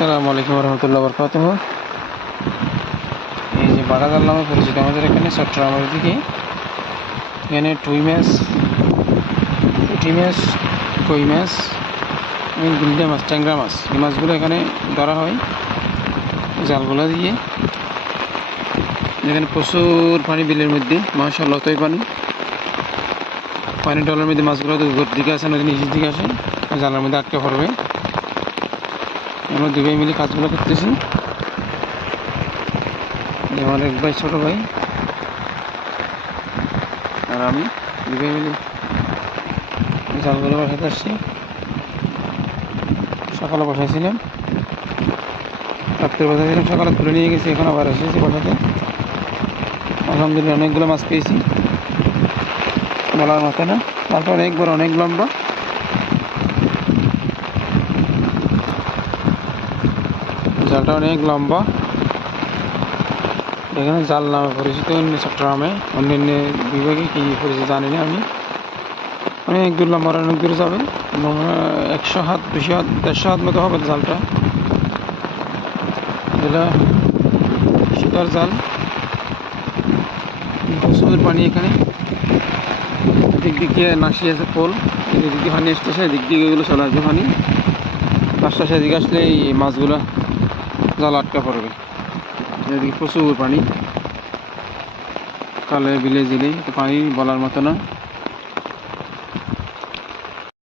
আসসালামু আলাইকুম রহমতুল্লাহ বরকাতুহ। এই যে বাটা জাল নামে পরিচিত আমাদের এখানে চট্টগ্রামের দিকে, এখানে টুই মাছ, পুঁটি মাছ, কই মাছ, গুলডা মাছ, ট্যাংরা মাছ, এই মাছগুলো এখানে ধরা হয় জালগুলো দিয়ে। এখানে প্রচুর পানি বিলের মধ্যে, মাশাআল্লাহ অতই পানি ডলের মধ্যে মাছগুলো উপর দিকে আসে, নদী নিচের দিকে আসে, জালের মধ্যে আটকে পড়বে। আমরা দুই মিলে কাজগুলো করতেছি। আমার এক ভাই, ছোট ভাই আর আমি দুই মিলে জালগুলো বসাতে আসছি। সকালে বসাইছিলাম, রাত্রে বসাইছিলাম, সকালে তুলে নিয়ে গেছি, এখন আবার এসেছি বসাতে। আলহামদুলিল্লাহ অনেকগুলো মাছ পেয়েছি, বলার মতো না। তারপর অনেক বড়, অনেক লম্বা। জালটা অনেক লম্বা। এখানে জাল নামে পরিচিত চট্টগ্রামে, অন্যান্য বিভাগে কি পরিচিত জানি না আমি। অনেক দূর লম্বা, অনেক দূর যাবে, 100 হাত, 200 হাত, 150 হাত মতো হবে জালটা। এটা সুতার জাল, প্রচুর পানি এখানে। দিক দিয়ে নাসি আছে পোল, এদিক দিয়ে পানি আসতেছে, এদিক দিয়ে এগুলো চলে আসবে পানি। রাস্তা সেদিকে আসলে এই মাছগুলো জাল আটকা পড়বে। এদিকে প্রচুর পানি, কালে বিলে জিলে পানি বলার মতো না।